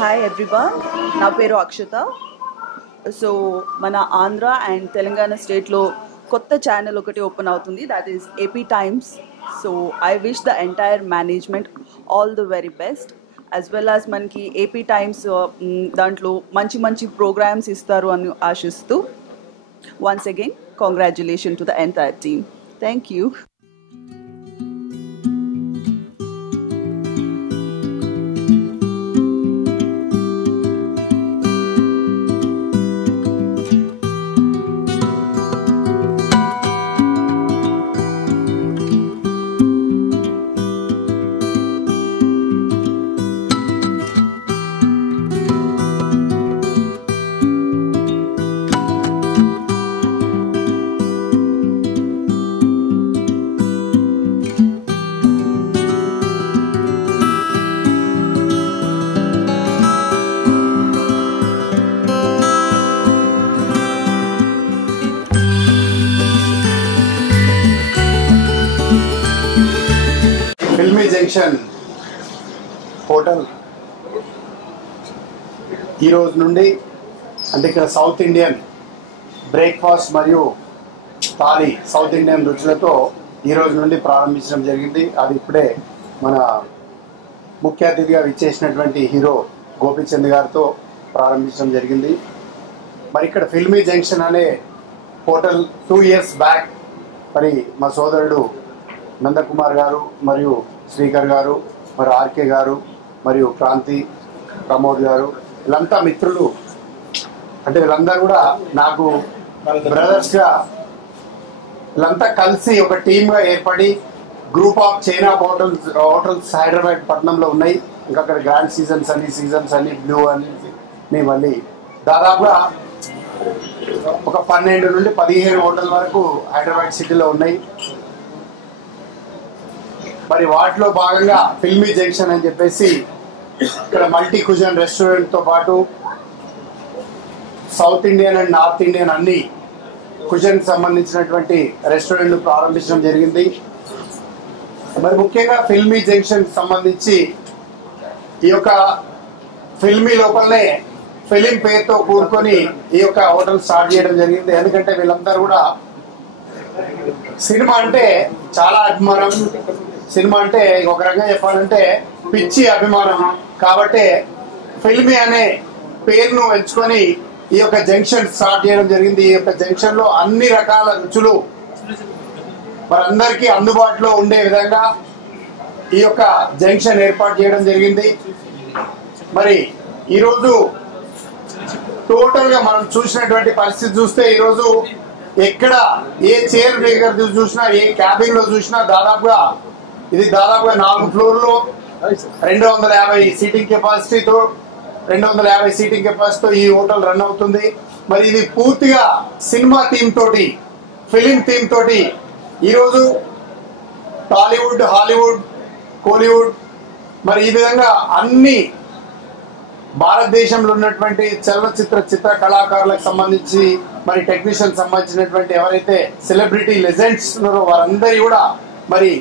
Hi everyone, నా పేరు Akshata. So మన ఆంధ్ర అండ్ తెలంగాణ స్టేట్లో కొత్త ఛానల్ ఒకటి ఓపెన్ అవుతుంది, that is AP times. So I wish the entire management all the very best, as well as మనకి ఏపీ టైమ్స్ దాంట్లో మంచి మంచి ప్రోగ్రామ్స్ ఇస్తారు అని ఆశిస్తూ once again congratulation to the entire team. Thank you. Filmy junction hotel ఈరోజు నుండి అంటే ఇక్కడ సౌత్ ఇండియన్ బ్రేక్ఫాస్ట్ మరియు థాలీ సౌత్ ఇండియన్ రుచులతో ఈరోజు నుండి ప్రారంభించడం జరిగింది. అది ఇప్పుడే మన ముఖ్య అతిథిగా విచ్చేసినటువంటి హీరో గోపీచంద్ గారితో ప్రారంభించడం జరిగింది. మరి ఇక్కడ ఫిల్మీ జంక్షన్ అనే హోటల్ 2 years బ్యాక్ మరి మా సోదరుడు నందకుమార్ గారు మరియు శ్రీకర్ గారు మరి ఆర్కే గారు మరియు క్రాంతి ప్రమోద్ గారు వీళ్ళంతా మిత్రులు, అంటే వీళ్ళందరూ కూడా నాకు బ్రదర్స్గా వీళ్ళంతా కలిసి ఒక టీమ్గా ఏర్పడి group of China hotels Hyderabad పట్టణంలో ఉన్నాయి. ఇంకా అక్కడ గ్రాండ్ సీజన్స్ అని బ్లూ అని మళ్ళీ దాదాపుగా ఒక 12 నుండి 15 హోటల్ వరకు హైదరాబాద్ సిటీలో ఉన్నాయి. మరి వాటిలో భాగంగా ఫిల్మీ జంక్షన్ అని చెప్పేసి ఇక్కడ మల్టీ కుజన్ రెస్టారెంట్తో పాటు south Indian and north Indian అన్ని కుజన్కి సంబంధించినటువంటి రెస్టారెంట్లు ప్రారంభించడం జరిగింది. మరి ముఖ్యంగా ఫిల్మీ జంక్షన్ సంబంధించి ఈ యొక్క ఫిల్మీ లోపలనే ఫిలిం పేరుతో కూడుకొని ఈ యొక్క హోటల్ స్టార్ట్ చేయడం జరిగింది. ఎందుకంటే వీళ్ళందరూ కూడా సినిమా అంటే చాలా అభిమానం, సినిమా అంటే ఒక రకంగా చెప్పాలంటే పిచ్చి అభిమానం. కాబట్టి ఫిల్మీ అనే పేరును ఎంచుకొని ఈ యొక్క జంక్షన్ స్టార్ట్ చేయడం జరిగింది. ఈ యొక్క జంక్షన్ లో అన్ని రకాల రుచులు మనందరికీ అందుబాటులో ఉండే విధంగా ఈ యొక్క జంక్షన్ ఏర్పాటు చేయడం జరిగింది. మరి ఈరోజు టోటల్ గా మనం చూసినటువంటి పరిస్థితి చూస్తే ఈరోజు ఎక్కడ ఏ చైర్ దగ్గర చూసినా ఏ క్యాబిన్ లో చూసినా దాదాపుగా 4 ఫ్లోర్లు 250 సీటింగ్ కెపాసిటీతో ఈ హోటల్ రన్ అవుతుంది. మరి ఇది పూర్తిగా సినిమా థీమ్ తోటి, ఫిలిం థీమ్ తోటి ఈరోజు టాలీవుడ్, హాలీవుడ్, కోలీవుడ్ మరి ఈ విధంగా అన్ని భారతదేశంలో ఉన్నటువంటి చిత్ర కళాకారులకు సంబంధించి మరి టెక్నీషియన్ సంబంధించినటువంటి ఎవరైతే సెలబ్రిటీ లెజెండ్స్ ఉన్నారో వారందరి కూడా మరి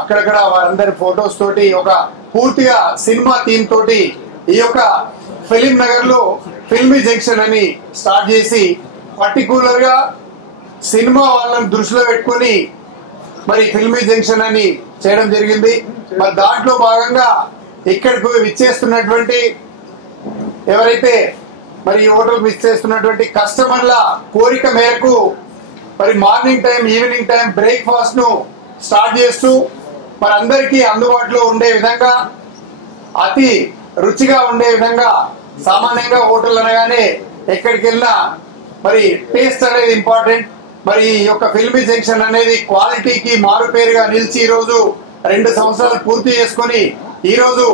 అక్కడక్కడ వారందరి ఫొటోస్ తోటి ఒక పూర్తిగా సినిమా థీమ్ తోటి ఈ యొక్క ఫిలిం నగర్ లో ఫిల్మీ జంక్షన్ అని స్టార్ట్ చేసి పర్టికులర్ గా సినిమా వాళ్ళని దృష్టిలో పెట్టుకొని మరి ఫిల్మీ జంక్షన్ అని చేయడం జరిగింది. మరి దాంట్లో భాగంగా ఇక్కడికి విచ్చేస్తున్నటువంటి ఎవరైతే మరి ఈ హోటల్ విచ్చేస్తున్నటువంటి కస్టమర్ల కోరిక మేరకు మరి morning time, evening time breakfast ను స్టార్ట్ చేస్తూ మరి అందరికీ అందుబాటులో ఉండే విధంగా, అతి రుచిగా ఉండే విధంగా, సామాన్యంగా హోటల్ అనగానే ఎక్కడికి వెళ్ళినా మరి టేస్ట్ అనేది ఇంపార్టెంట్. మరి ఈ యొక్క ఫిల్మీ జంక్షన్ అనేది క్వాలిటీకి మారుపేరుగా నిలిచి ఈరోజు 2 సంవత్సరాలు పూర్తి చేసుకొని ఈరోజు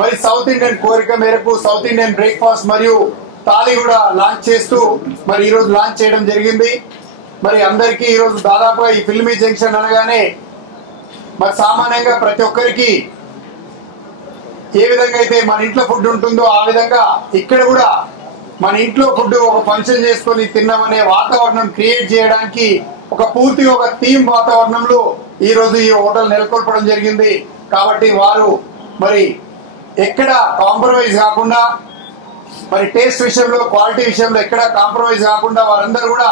మరి సౌత్ ఇండియన్ కోరిక మేరకు సౌత్ ఇండియన్ బ్రేక్ఫాస్ట్ మరియు థాలీ కూడా లాంచ్ చేస్తూ మరి ఈరోజు లాంచ్ చేయడం జరిగింది. మరి అందరికీ ఈరోజు దాదాపుగా ఈ ఫిల్మీ జంక్షన్ అనగానే మరి సామాన్యంగా ప్రతి ఒక్కరికి ఏ విధంగా అయితే మన ఇంట్లో ఫుడ్ ఉంటుందో ఆ విధంగా ఇక్కడ కూడా మన ఇంట్లో ఫుడ్ ఒక ఫంక్షన్ చేసుకొని తిన్నామనే వాతావరణం క్రియేట్ చేయడానికి ఒక పూర్తిగా ఒక థీమ్ వాతావరణంలో ఈ రోజు ఈ హోటల్ నెలకొల్పడం జరిగింది. కాబట్టి వారు మరి ఎక్కడ కాంప్రమైజ్ కాకుండా మరి టేస్ట్ విషయంలో, క్వాలిటీ విషయంలో ఎక్కడ కాంప్రమైజ్ కాకుండా వారందరూ కూడా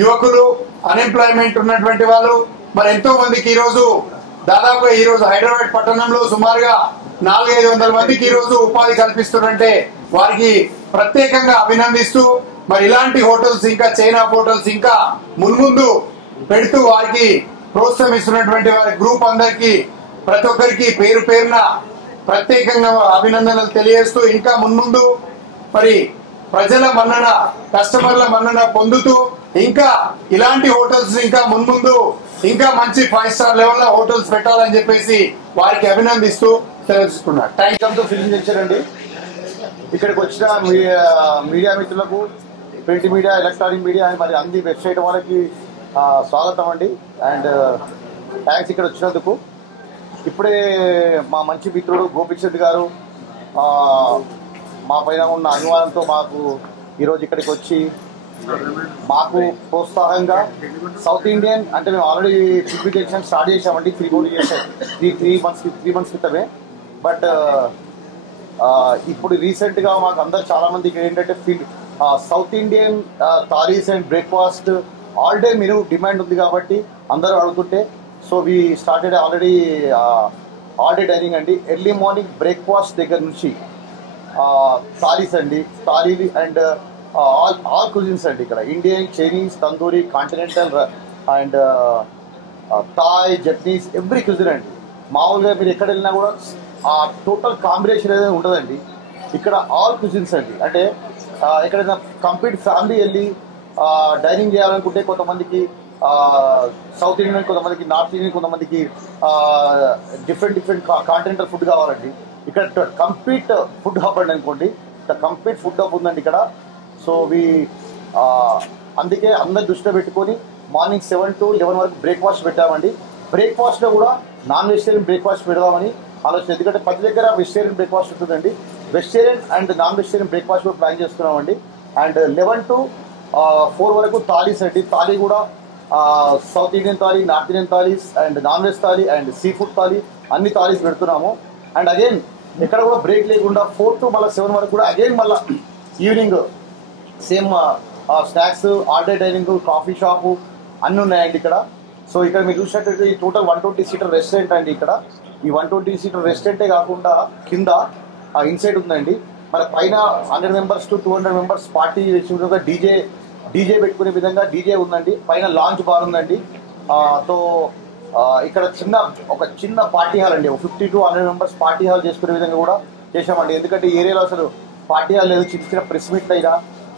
యువకులు, అన్ఎంప్లాయ్మెంట్ ఉన్నటువంటి వాళ్ళు మరి ఎంతో మందికి ఈరోజు దాదాపు ఈరోజు హైదరాబాద్ పట్టణంలో సుమారుగా 400-500 మందికి ఈరోజు ఉపాధి కల్పిస్తున్నారంటే వారికి ప్రత్యేకంగా అభినందిస్తూ మరి ఇలాంటి హోటల్స్ ఇంకా చైనా హోటల్స్ ఇంకా మున్ముందు పెడుతూ వారికి ప్రోత్సహిస్తున్నటువంటి వారి గ్రూప్ అందరికీ ప్రతి ఒక్కరికి పేరు పేరున ప్రత్యేకంగా అభినందనలు తెలియజేస్తూ ఇంకా మున్ముందు మరి ప్రజల మన్నన, కస్టమర్ల మన్నన పొందుతూ ఇంకా ఇలాంటి హోటల్స్ ఇంకా మున్ముందు ఇంకా మంచి 5 స్టార్ లెవెల్ హోటల్స్ పెట్టాలని చెప్పేసి వారికి అభినందిస్తూ తెలుసుకున్నారు. Thank you. ఫిల్మ్ చేశారండి. ఇక్కడికి వచ్చిన మీడియా మిత్రులకు, ప్రింట్ మీడియా, ఎలక్ట్రానిక్ మీడియా మరి అన్ని వెబ్సైట్ వాళ్ళకి స్వాగతం అండి. అండ్ థ్యాంక్స్ ఇక్కడ వచ్చినందుకు. ఇప్పుడే మా మంచి మిత్రుడు గోపిచంద్ గారు మా పైన ఉన్న అభిమానంతో మాకు ఈరోజు ఇక్కడికి వచ్చి మాకు ప్రోత్సాహంగా సౌత్ ఇండియన్ అంటే మేము ఆల్రెడీ ప్రిపరేషన్ స్టార్ట్ చేసామండి 3-4 years 3 months క్రితమే. బట్ ఇప్పుడు రీసెంట్గా మాకు అందరు చాలా మంది ఇక్కడ ఏంటంటే south Indian thalis and breakfast all day menu demand ఉంది కాబట్టి అందరూ అడుగుతుంటే so we started already all day dining అండి. ఎర్లీ మార్నింగ్ బ్రేక్ఫాస్ట్ దగ్గర నుంచి థాలీస్ అండి, థాలీ అండ్ ఆల్ కుజిన్స్ అండి. ఇక్కడ Indian, Chinese, tandoori, continental and Thai, Japanese, every cuisine అండి. మామూలుగా మీరు ఎక్కడ వెళ్ళినా కూడా ఆ టోటల్ కాంబినేషన్ అనేది ఉండదండి. ఇక్కడ ఆల్ కుజిన్స్ అండి. అంటే ఎక్కడైనా కంప్లీట్ ఫ్యామిలీ వెళ్ళి డైనింగ్ చేయాలనుకుంటే కొంతమందికి సౌత్ ఇండియన్, కొంతమందికి నార్త్ ఇండియన్, కొంతమందికి డిఫరెంట్ కాంటినెంటల్ ఫుడ్ కావాలండి. ఇక్కడ కంప్లీట్ ఫుడ్ హబ్ అండి అనుకోండి. కంప్లీట్ ఫుడ్ హబ్ ఉందండి ఇక్కడ. సో అందుకే అందరు దృష్టిలో పెట్టుకొని మార్నింగ్ 7 to 11 వరకు బ్రేక్ఫాస్ట్ పెట్టామండి. బ్రేక్ఫాస్ట్లో కూడా నాన్ వెజిటేరియన్ బ్రేక్ఫాస్ట్ పెడదామని ఆలోచన. ఎందుకంటే ప్రతి దగ్గర వెజిటేరియన్ బ్రేక్ఫాస్ట్ ఉంటుందండి. Vegetarian and non vegetarian breakfast కూడా ప్లాన్ చేస్తున్నామండి. అండ్ 11 to 4 వరకు థాలీస్ అండి. థాలీ కూడా south Indian thali, north Indian thalis and non veg thali and sea food thali అన్ని థాలీస్ పెడుతున్నాము. అండ్ అగైన్ ఎక్కడ కూడా బ్రేక్ లేకుండా 4 to 7 వరకు కూడా అగైన్ మళ్ళీ evening same snacks, all day dining, coffee shop అన్నీ ఉన్నాయండి ఇక్కడ. సో ఇక్కడ మీరు చూసినట్టయితే ఈ టోటల్ 120-seater రెస్టారెంట్ అండి. ఇక్కడ ఈ 120-seater రెస్టారెంటే కాకుండా కింద ఇన్సైడ్ ఉందండి. మన పైన 100 members to 200 members పార్టీ చేసే విధంగా డీజే పెట్టుకునే విధంగా డీజే ఉందండి. పైన లాంచ్ బార్ ఉందండి. తో ఇక్కడ ఒక చిన్న పార్టీ హాల్ అండి. 50 to 100 members పార్టీ హాల్ చేసుకునే విధంగా కూడా చేసామండి. ఎందుకంటే ఈ ఏరియాలో అసలు పార్టీ హాల్ లేదు. చిన్న ప్రెస్ మీట్లు అయినా,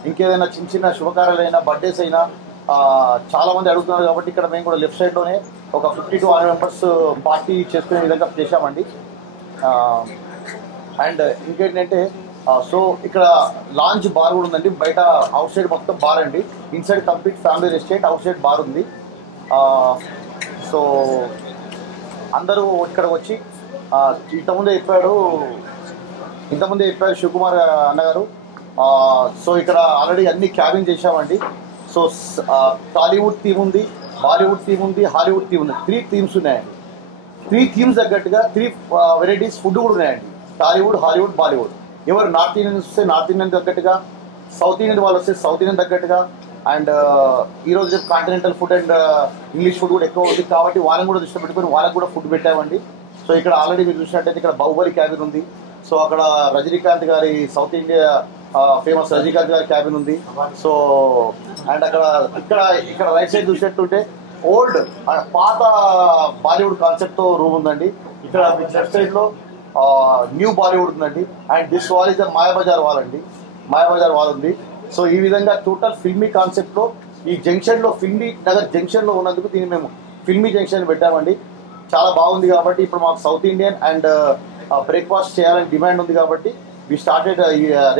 ఇంకేదైనా చిన్న శుభకార్యాలైనా, బర్త్డేస్ అయినా చాలా మంది అడుగుతున్నారు కాబట్టి ఇక్కడ మేము కూడా లెఫ్ట్ సైడ్లోనే ఒక 50 to 100 members పార్టీ చేసుకునే విధంగా చేశామండి. అండ్ ఇంకేంటంటే సో ఇక్కడ లాంచ్ బార్ కూడా ఉందండి. బయట అవుట్ సైడ్ మొత్తం బార్ అండి. Inside complete family restaurant, out side bar ఉంది. సో అందరూ ఇక్కడ వచ్చి ఇంతకుముందే చెప్పారు శివకుమార్ అన్నగారు. సో ఇక్కడ ఆల్రెడీ అన్ని క్యాబిన్ చేశామండి. సో టాలీవుడ్ థీమ్ ఉంది, బాలీవుడ్ థీమ్ ఉంది, హాలీవుడ్ థీమ్ ఉంది. 3 themes ఉన్నాయండి. 3 themes తగ్గట్టుగా 3 varieties ఫుడ్ కూడా ఉన్నాయండి. టాలీవుడ్, హాలీవుడ్, బాలీవుడ్. ఎవరు నార్త్ ఇండియన్ వస్తే నార్త్ ఇండియన్ తగ్గట్టుగా, సౌత్ ఇండియన్ వాళ్ళు వస్తే సౌత్ ఇండియన్ తగ్గట్టుగా, అండ్ ఈరోజు continental food and English food కూడా ఎక్కువ ఉంది కాబట్టి వాళ్ళని కూడా దృష్టి పెట్టుకొని వాళ్ళకి కూడా ఫుడ్ పెట్టామండి. సో ఇక్కడ ఆల్రెడీ మీరు చూసినట్టయితే ఇక్కడ బాహుబలి క్యాబిన్ ఉంది. సో అక్కడ రజనీకాంత్ గారి సౌత్ ఇండియా ఫేమస్ రజనీకాంత్ గారి క్యాబిన్ ఉంది. సో అండ్ ఇక్కడ రైట్ సైడ్ చూసినట్టుంటే ఓల్డ్ పాత బాలీవుడ్ కాన్సెప్ట్తో రూమ్ ఉందండి. ఇక్కడ లెఫ్ట్ సైడ్లో న్యూ బాలీవుడ్ ఉందండి. And this wall is the Mayabazar wall అండి. మాయాబజార్ వాల్ ఉంది. సో ఈ విధంగా టోటల్ ఫిల్మీ కాన్సెప్ట్లో ఈ జంక్షన్లో, ఫిల్మీ నగర్ జంక్షన్లో ఉన్నందుకు దీన్ని మేము ఫిల్మీ జంక్షన్ పెట్టామండి. చాలా బాగుంది కాబట్టి ఇప్పుడు మాకు సౌత్ ఇండియన్ అండ్ బ్రేక్ఫాస్ట్ చేయాలని డిమాండ్ ఉంది కాబట్టి వి స్టార్టెడ్.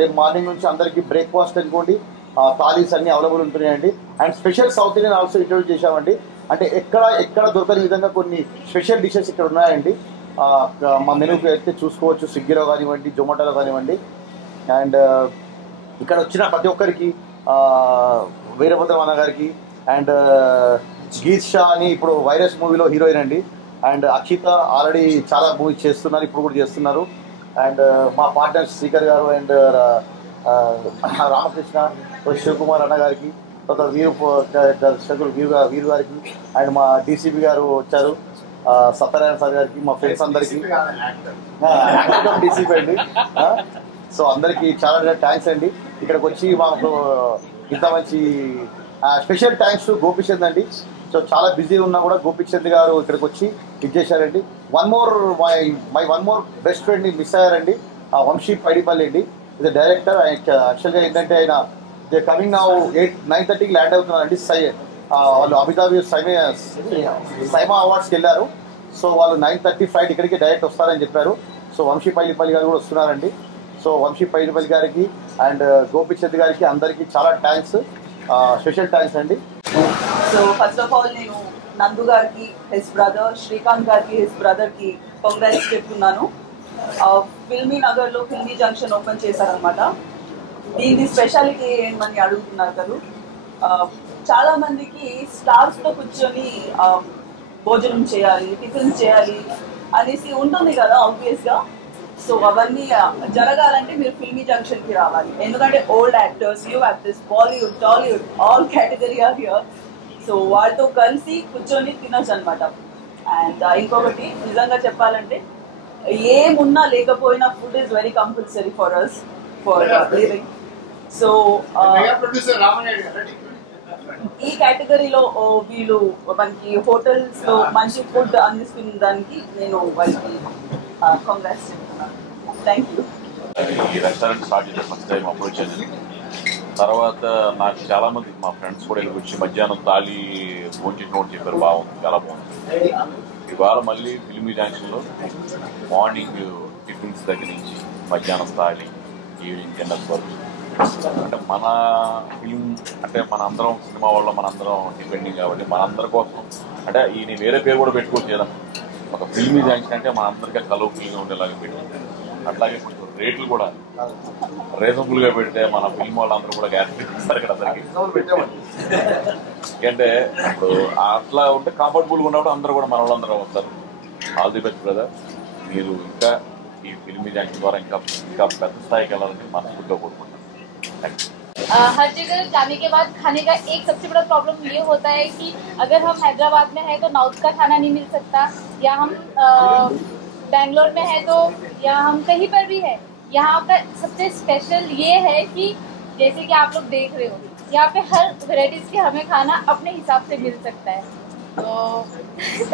రేపు మార్నింగ్ నుంచి అందరికీ బ్రేక్ఫాస్ట్ అనుకోండి, థాలీస్ అన్ని అవైలబుల్ ఉంటున్నాయండి. And special south Indian also introduce చేశామండి. అంటే ఎక్కడ దొరకని విధంగా కొన్ని స్పెషల్ డిషెస్ ఇక్కడ ఉన్నాయండి. మా మెనూకి అయితే చూసుకోవచ్చు, స్విగ్గీలో కానివ్వండి, జొమాటోలో కానివ్వండి. అండ్ ఇక్కడ వచ్చిన ప్రతి ఒక్కరికి, వీరభద్రం అన్న గారికి అండ్ గీత్ షా అని ఇప్పుడు వైరస్ మూవీలో హీరోయిన్ అండి. అండ్ అక్షిత ఆల్రెడీ చాలా మూవీస్ చేస్తున్నారు, ఇప్పుడు కూడా చేస్తున్నారు. అండ్ మా పార్ట్నర్ శ్రీకర్ గారు అండ్ రామకృష్ణ, శివకుమార్ అన్న గారికి, తర్వాత దర్శకులు వీరు గారికి, అండ్ మా డీసీపీ గారు వచ్చారు సత్యనారాయణ సార్ గారికి, మా ఫ్రెండ్స్ అందరికీ, యాక్టర్ డీసీపీ అండి. సో అందరికీ చాలా థ్యాంక్స్ అండి. ఇక్కడికి వచ్చి మాకు ఇంత మంచి స్పెషల్ థ్యాంక్స్ టు గోపిచంద్ అండి. సో చాలా బిజీ ఉన్నా కూడా గోపిచంద్ గారు ఇక్కడికి వచ్చి ఇచ్చేసారండి. వన్ మోర్ బెస్ట్ ఫ్రెండ్ని మిస్ అయ్యారండి, వంశీ పైడిపల్లి అండి. ఇది డైరెక్టర్. యాక్చువల్గా ఏంటంటే ఆయన కమింగ్ నా 9:30కి ల్యాండ్ అవుతున్నారండి. వాళ్ళు అబుదాబి సైమా అవార్డ్స్కి వెళ్ళారు. సో వాళ్ళు 9:30 ఫ్లైట్ ఇక్కడికి డైరెక్ట్ వస్తారని చెప్పారు. సో వంశీ పైడిపల్లి గారు కూడా వస్తున్నారండి. సో వంశీ పైడిపల్లి గారికి అండ్ గోపిచంద్ గారికి అందరికీ చాలా థ్యాంక్స్, స్పెషల్ థ్యాంక్స్ అండి. సో ఫస్ట్ ఆఫ్ ఆల్ నేను నందు గారికి, హిస్ బ్రదర్ శ్రీకాంత్ గారికి, హిస్ బ్రదర్కి కాంగ్రాట్స్ చెప్తున్నాను. ఫిల్మీ నగర్లో ఫిల్మీ జంక్షన్ ఓపెన్ చేశారనమాట. దీని స్పెషాలిటీ ఏంటని అడుగుతున్నారు కదా. చాలా మందికి స్టార్స్తో కూర్చొని భోజనం చేయాలి, టిఫిన్స్ చేయాలి అనేసి ఉంటుంది కదా ఆబ్వియస్గా. సో అవన్నీ జరగాలంటే మీరు ఫిల్మీ జంక్షన్కి రావాలి. ఎందుకంటే old actors, new actors, Bollywood, Tollywood, all category are here. So వాళ్ళతో కలిసి కూర్చొని తినొచ్చు అనమాట. అండ్ ఇంకొకటి నిజంగా చెప్పాలంటే ఏమున్నా లేకపోయినా food is very compulsory for us for living. So ఈ కేటగిరీలో వీళ్ళు మనకి హోటల్స్ లో మంచి ఫుడ్ అందిస్తున్న దానికి నేను వాళ్ళకి కాంగ్రాట్స్ చెప్తున్నాను. Thank you. ఈ రెస్టారెంట్ స్టార్ట్ చేసిన ఫస్ట్ టైం అప్రోచ్ అయింది. తర్వాత నాకు చాలా మంది మా ఫ్రెండ్స్ కూడా ఇక్కడికి వచ్చి మధ్యాహ్నం తాళి భోంచేసిన కూడా చెప్పారు, బాగుంది, చాలా బాగుంది. ఇవాళ మళ్ళీ ఫిల్మీ జంక్షన్లో మార్నింగ్ టిఫిన్స్ దగ్గర నుంచి మధ్యాహ్నం తాళి, ఈవినింగ్ డిన్నర్స్ వరకు. అంటే మన ఫిల్మ్ అంటే మన అందరం సినిమా వల్ల మనందరం డిపెండింగ్ కాబట్టి మనందరి కోసం అంటే ఈయన వేరే పేరు కూడా పెట్టుకోవచ్చు కదా. ఒక ఫిల్మీ జంక్షన్ అంటే మనందరికీ కలర్ఫుల్గా ఉండేలాగా పెట్టి అట్లాగే కొంచెం రేట్లు కూడా రీజనబుల్గా పెడితే మన ఫిల్మ్ వాళ్ళందరూ కూడా గ్యారెంటీ ఇస్తారు ఇక్కడ అందరికి. ఎందుకంటే ఇప్పుడు అట్లా ఉంటే కంఫర్టబుల్గా ఉన్నప్పుడు అందరూ కూడా మన వాళ్ళందరూ వస్తారు. All the best brother. మీరు ఇంకా ఈ ఫిల్మీ జంక్షన్ ద్వారా ఇంకా పెద్ద స్థాయికి వెళ్ళాలని మనస్ఫూర్తిగా కోరుకుంటున్నాను. हर जगह जाने के बाद खाने का एक सबसे बड़ा प्रॉब्लम ये होता है कि अगर हम हैदराबाद में है तो नॉर्थ का खाना नहीं मिल सकता, या हम बेंगलोर में है तो, या हम कहीं पर भी है। यहाँ का सबसे स्पेशल ये है कि जैसे कि आप लोग देख रहे हो यहाँ पे हर वेराइटीज के हमें खाना अपने हिसाब से मिल सकता है. तो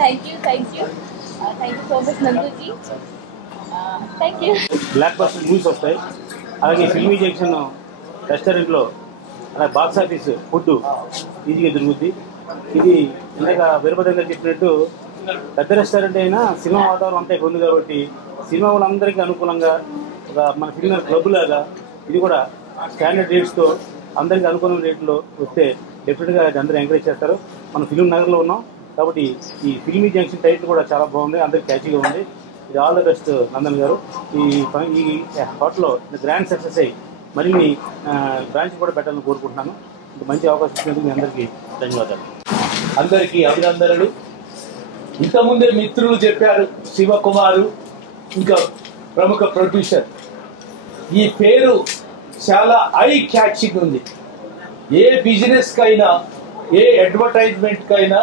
thank you so much Nandu ji. Thank you. Blockbuster movies వస్తాయి. అలాగే ఫిల్మీ జంక్షన్ రెస్టారెంట్లో అలాగే బాక్స్ ఆఫీస్ ఫుడ్ ఈజీగా దొరుకుద్ది. ఇది ఇందాక వీరభద్రంగా చెప్పినట్టు పెద్ద రెస్టారెంట్ అయినా సినిమా వాతావరణం అంతా ఇక్కడ ఉంది కాబట్టి సినిమా వాళ్ళందరికీ అనుకూలంగా ఒక మన ఫిల్మ్ క్లబ్ లాగా ఇది కూడా స్టాండర్డ్ రేట్స్తో అందరికీ అనుకూలమైన రేట్లో వస్తే డెఫినెట్గా అందరూ ఎంకరేజ్ చేస్తారు. మనం ఫిల్మ్ నగర్లో ఉన్నాం కాబట్టి ఈ ఫిల్మీ జంక్షన్ టైటిల్ కూడా చాలా బాగుంది, అందరికి క్యాచీగా ఉంది. ఇది ఆల్ ద బెస్ట్ నందన్ గారు. ఈ హోటల్లో గ్రాండ్ సక్సెస్ అయ్యి మరిన్ని బ్రాంచ్ కూడా పెట్టాలని కోరుకుంటున్నాను. మంచి అవకాశం ఇచ్చినందుకు మీ అందరికీ ధన్యవాదాలు. అందరికీ అభినందనలు. ఇంతకుముందే మిత్రులు చెప్పారు, శివకుమారు ఇంకా ప్రముఖ ప్రొడ్యూసర్. ఈ పేరు చాలా ఐ క్యాచింగ్ ఉంది. ఏ బిజినెస్కైనా ఏ అడ్వర్టైజ్మెంట్కైనా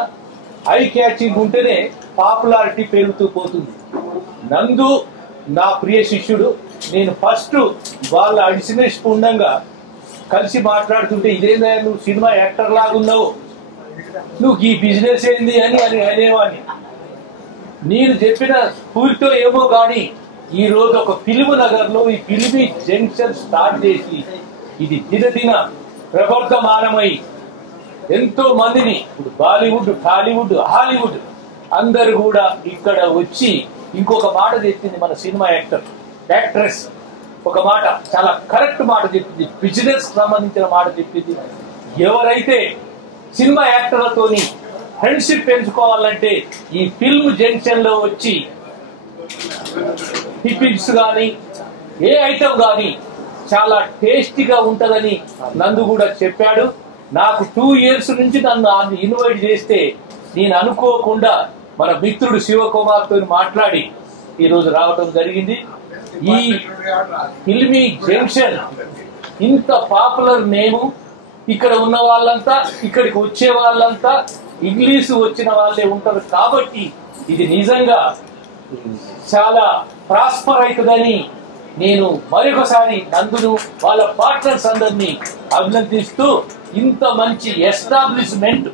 ఐ క్యాచింగ్ ఉంటేనే పాపులారిటీ పెరుగుతూ పోతుంది. నందు నా ప్రియ శిష్యుడు. నేను ఫస్ట్ వాళ్ళ అడిషనల్ ఉండంగా కలిసి మాట్లాడుతుంటే ఇదేందా నువ్వు సినిమా యాక్టర్ లాగా ఉన్నావు, నువ్వు ఈ బిజినెస్ ఏంది అని అనేవాడిని. నేను చెప్పిన స్ఫూర్తితో ఏమో కానీ ఈ రోజు ఒక ఫిల్మ్ నగర్లో ఈ ఫిల్మీ జంక్షన్ స్టార్ట్ చేసి ఇది దినదిన ప్రవర్ధమానమై ఎంతో మందిని ఇప్పుడు బాలీవుడ్, టాలీవుడ్, హాలీవుడ్ అందరు కూడా ఇక్కడ వచ్చి ఇంకొక మాట చెప్పింది మన సినిమా యాక్ట్రెస్ ఒక మాట చాలా కరెక్ట్ మాట చెప్పింది, బిజినెస్ సంబంధించిన మాట చెప్పింది. ఎవరైతే సినిమా యాక్టర్లతోని ఫ్రెండ్షిప్ పెంచుకోవాలంటే ఈ ఫిల్మ్ జంక్షన్ లో వచ్చి టిఫిన్స్ కానీ ఏ ఐటమ్ కానీ చాలా టేస్టీగా ఉంటుందని నందు కూడా చెప్పాడు. నాకు 2 years నుంచి నన్ను ఇన్వైట్ చేస్తే నేను అనుకోకుండా మన మిత్రుడు శివకుమార్ తో మాట్లాడి ఈరోజు రావటం జరిగింది. ఈ ఫిల్మీ జంక్షన్ ఇంత పాపులర్ నేము. ఇక్కడ ఉన్న వాళ్ళంతా, ఇక్కడికి వచ్చే వాళ్ళంతా ఇంగ్లీషు వచ్చిన వాళ్ళే ఉంటారు. కాబట్టి ఇది నిజంగా చాలా ప్రాస్పర్ అవుతుందని నేను మరొకసారి నందును వాళ్ళ పార్ట్నర్స్ అందరినీ అభినందిస్తూ, ఇంత మంచి ఎస్టాబ్లిష్మెంట్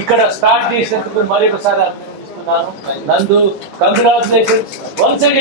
ఇక్కడ స్టార్ట్ చేసినందుకు మరొకసారి అభినందిస్తున్నాను. నందు, కంగ్రాచులేషన్స్ వన్స్ అగైన్.